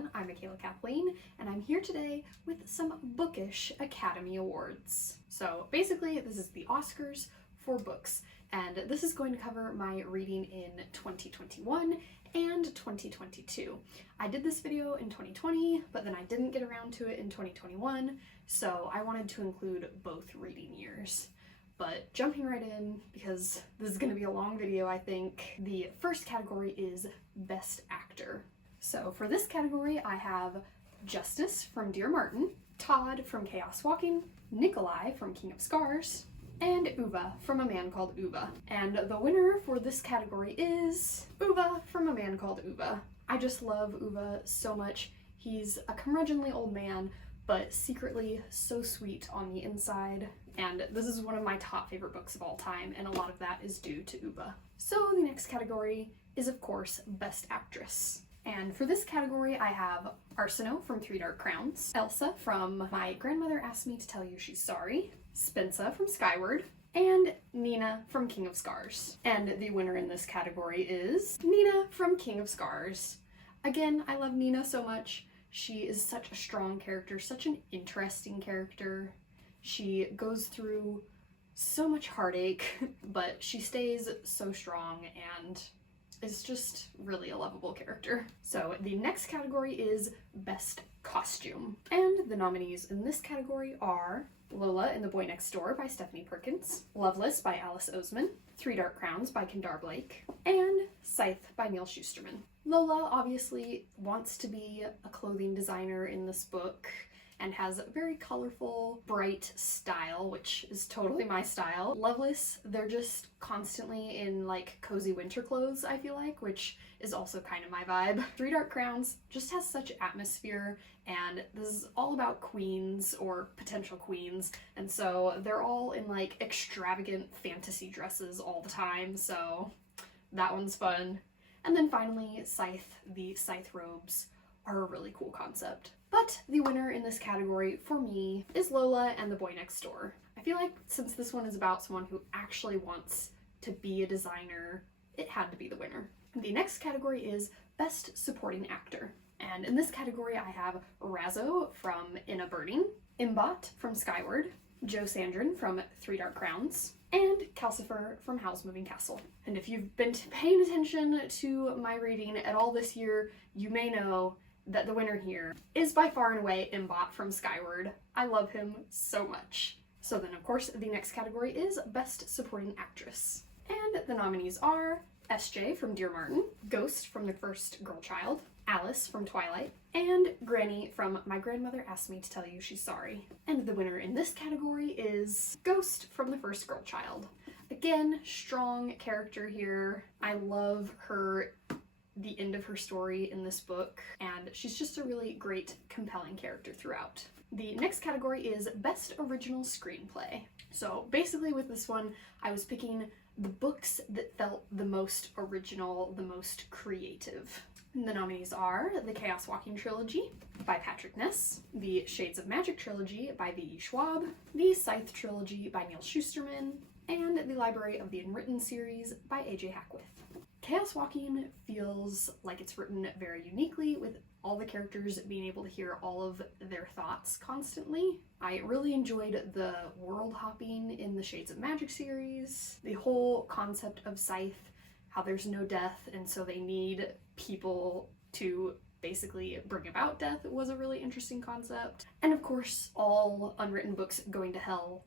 everyone, I'm Michaela Kathleen, and I'm here today with some Bookish Academy Awards. So basically, this is the Oscars for books, and this is going to cover my reading in 2021 and 2022. I did this video in 2020, but then I didn't get around to it in 2021, so I wanted to include both reading years. But jumping right in, because this is going to be a long video, I think, the first category is Best Actor. So for this category, I have Justice from Dear Martin, Todd from Chaos Walking, Nikolai from King of Scars, and Uva from A Man Called Uva. And the winner for this category is Uva from A Man Called Uva. I just love Uva so much. He's a curmudgeonly old man, but secretly so sweet on the inside. And this is one of my top favorite books of all time, and a lot of that is due to Uva. So the next category is, of course, Best Actress. And for this category, I have Arsinoe from Three Dark Crowns, Elsa from My Grandmother Asked Me to Tell You She's Sorry, Spensa from Skyward, and Nina from King of Scars. And the winner in this category is Nina from King of Scars. Again, I love Nina so much. She is such a strong character, such an interesting character. She goes through so much heartache, but she stays so strong and is just really a lovable character. So the next category is Best Costume. And the nominees in this category are Lola and the Boy Next Door by Stephanie Perkins, Loveless by Alice Oseman, Three Dark Crowns by Kendar Blake, and Scythe by Neil Shusterman. Lola obviously wants to be a clothing designer in this book and has a very colorful, bright style, which is totally my style. Loveless, they're just constantly in like cozy winter clothes, I feel like, which is also kind of my vibe. Three Dark Crowns just has such atmosphere, and this is all about queens or potential queens, and so they're all in like extravagant fantasy dresses all the time, so that one's fun. And then finally, Scythe. The Scythe robes are a really cool concept. But the winner in this category for me is Lola and the Boy Next Door. I feel like since this one is about someone who actually wants to be a designer, it had to be the winner. The next category is Best Supporting Actor. And in this category I have Razzo from In a Burning, Imbot from Skyward, Joe Sandrin from Three Dark Crowns, and Calcifer from Howl's Moving Castle. And if you've been paying attention to my reading at all this year, you may know that the winner here is by far and away Imbot from Skyward. I love him so much. So then of course the next category is Best Supporting Actress. And the nominees are SJ from Dear Martin, Ghost from The First Girl Child, Alice from Twilight, and Granny from My Grandmother Asked Me to Tell You She's Sorry. And the winner in this category is Ghost from The First Girl Child. Again, strong character here. I love her, the end of her story in this book, and she's just a really great, compelling character throughout. The next category is Best Original Screenplay. So basically with this one, I was picking the books that felt the most original, the most creative. And the nominees are the Chaos Walking trilogy by Patrick Ness, the Shades of Magic trilogy by V.E. Schwab, the Scythe trilogy by Neil Shusterman, and the Library of the Unwritten series by A.J. Hackworth. Chaos Walking feels like it's written very uniquely, with all the characters being able to hear all of their thoughts constantly. I really enjoyed the world hopping in the Shades of Magic series, the whole concept of Scythe, how there's no death and so they need people to basically bring about death was a really interesting concept. And of course, all unwritten books going to hell,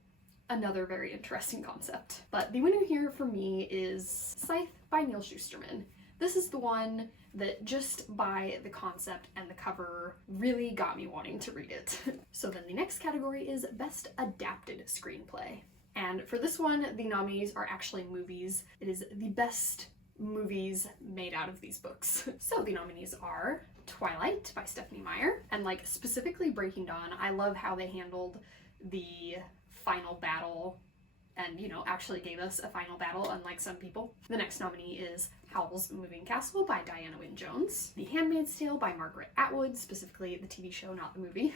another very interesting concept. But the winner here for me is Scythe by Neil Shusterman. This is the one that just by the concept and the cover really got me wanting to read it. So then the next category is Best Adapted Screenplay. And for this one, the nominees are actually movies. It is the best movies made out of these books. So the nominees are Twilight by Stephanie Meyer, and like specifically Breaking Dawn. I love how they handled the final battle and, you know, actually gave us a final battle, unlike some people. The next nominee is Howl's Moving Castle by Diana Wynne Jones, The Handmaid's Tale by Margaret Atwood, specifically the TV show, not the movie,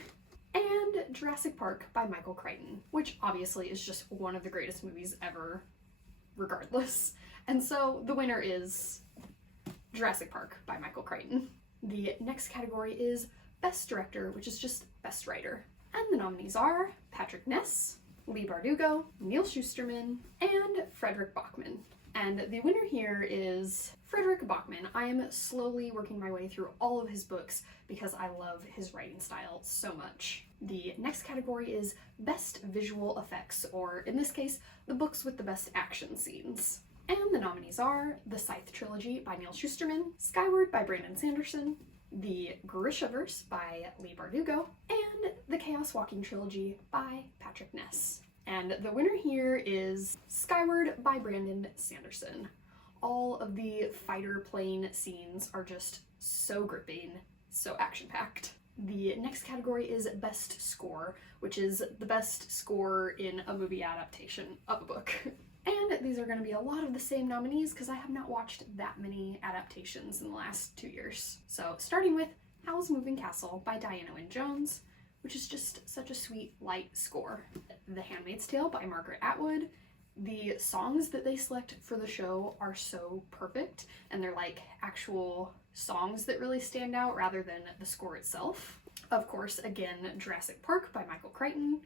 and Jurassic Park by Michael Crichton, which obviously is just one of the greatest movies ever, regardless. And so the winner is Jurassic Park by Michael Crichton. The next category is Best Director, which is just Best Writer. And the nominees are Patrick Ness, Lee Bardugo, Neil Shusterman, and Frederick Bachman. And the winner here is Frederick Bachman. I am slowly working my way through all of his books because I love his writing style so much. The next category is Best Visual Effects, or in this case, the books with the best action scenes. And the nominees are The Scythe Trilogy by Neil Shusterman, Skyward by Brandon Sanderson, The Grishaverse by Lee Bardugo, and The Chaos Walking Trilogy by Patrick Ness. And the winner here is Skyward by Brandon Sanderson. All of the fighter plane scenes are just so gripping, so action-packed. The next category is Best Score, which is the best score in a movie adaptation of a book. And these are going to be a lot of the same nominees because I have not watched that many adaptations in the last 2 years. So starting with Howl's Moving Castle by Diana Wynne Jones, which is just such a sweet, light score. The Handmaid's Tale by Margaret Atwood. The songs that they select for the show are so perfect, and they're like actual songs that really stand out rather than the score itself. Of course, again, Jurassic Park by Michael Crichton.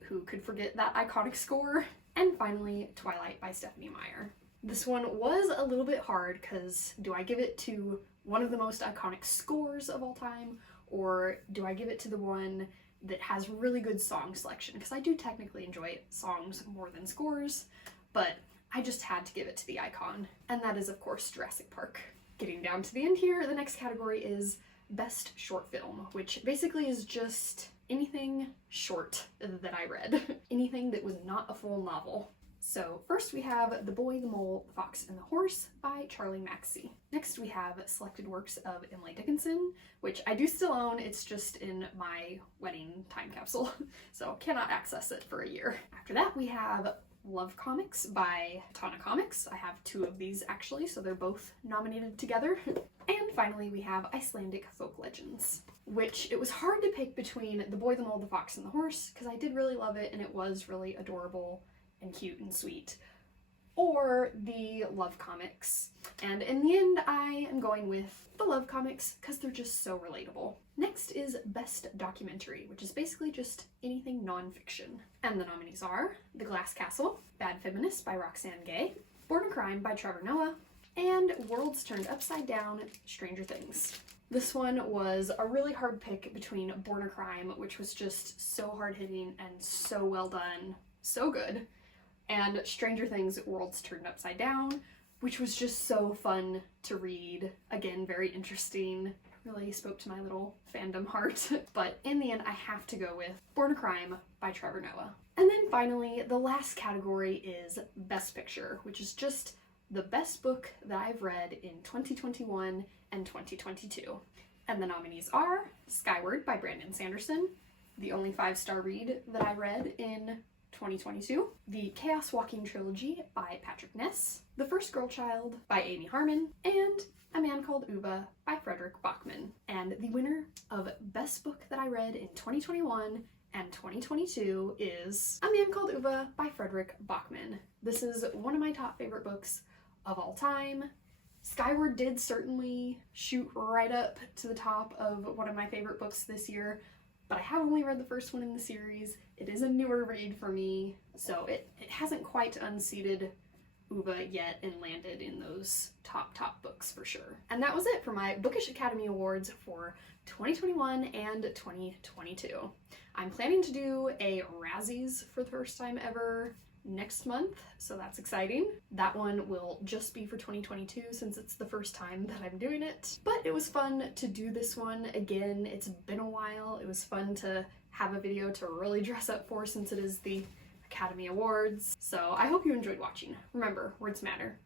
Who could forget that iconic score? And finally, Twilight by Stephanie Meyer. This one was a little bit hard because do I give it to one of the most iconic scores of all time, or do I give it to the one that has really good song selection? Because I do technically enjoy songs more than scores, but I just had to give it to the icon. And that is, of course, Jurassic Park. Getting down to the end here, the next category is Best Short Film, which basically is just anything short that I read. Anything that was not a full novel. So first we have The Boy, the Mole, the Fox, and the Horse by Charlie Maxey. Next we have selected works of Emily Dickinson, which I do still own, it's just in my wedding time capsule, so cannot access it for a year. After that we have Love Comics by Tana Comics. I have 2 of these actually, so they're both nominated together. And finally we have Icelandic Folk Legends, which it was hard to pick between The Boy, the Mole, the Fox, and the Horse, because I did really love it and it was really adorable and cute and sweet, or the Love Comics. And in the end, I am going with the Love Comics because they're just so relatable. Next is Best Documentary, which is basically just anything non-fiction. And the nominees are The Glass Castle, Bad Feminist by Roxane Gay, Born a Crime by Trevor Noah, and Worlds Turned Upside Down, Stranger Things. This one was a really hard pick between Born a Crime, which was just so hard-hitting and so well done, so good, and Stranger Things, Worlds Turned Upside Down, which was just so fun to read. Again, very interesting. Really spoke to my little fandom heart. But in the end, I have to go with Born a Crime by Trevor Noah. And then finally, the last category is Best Picture, which is just the best book that I've read in 2021 and 2022. And the nominees are Skyward by Brandon Sanderson, the only 5-star read that I read in 2022, The Chaos Walking Trilogy by Patrick Ness, The First Girl Child by Amy Harmon, and A Man Called Uva by Frederick Bachman. And the winner of Best Book that I read in 2021 and 2022 is A Man Called Uva by Frederick Bachman. This is one of my top favorite books of all time. Skyward did certainly shoot right up to the top of one of my favorite books this year, but I have only read the first one in the series. It is a newer read for me, so it hasn't quite unseated Uva yet and landed in those top books for sure. And that was it for my Bookish Academy Awards for 2021 and 2022. I'm planning to do a Razzies for the first time ever next month, so that's exciting. That one will just be for 2022 since it's the first time that I'm doing it. But it was fun to do this one again. It's been a while. It was fun to have a video to really dress up for since it is the Academy Awards. So I hope you enjoyed watching. Remember, words matter.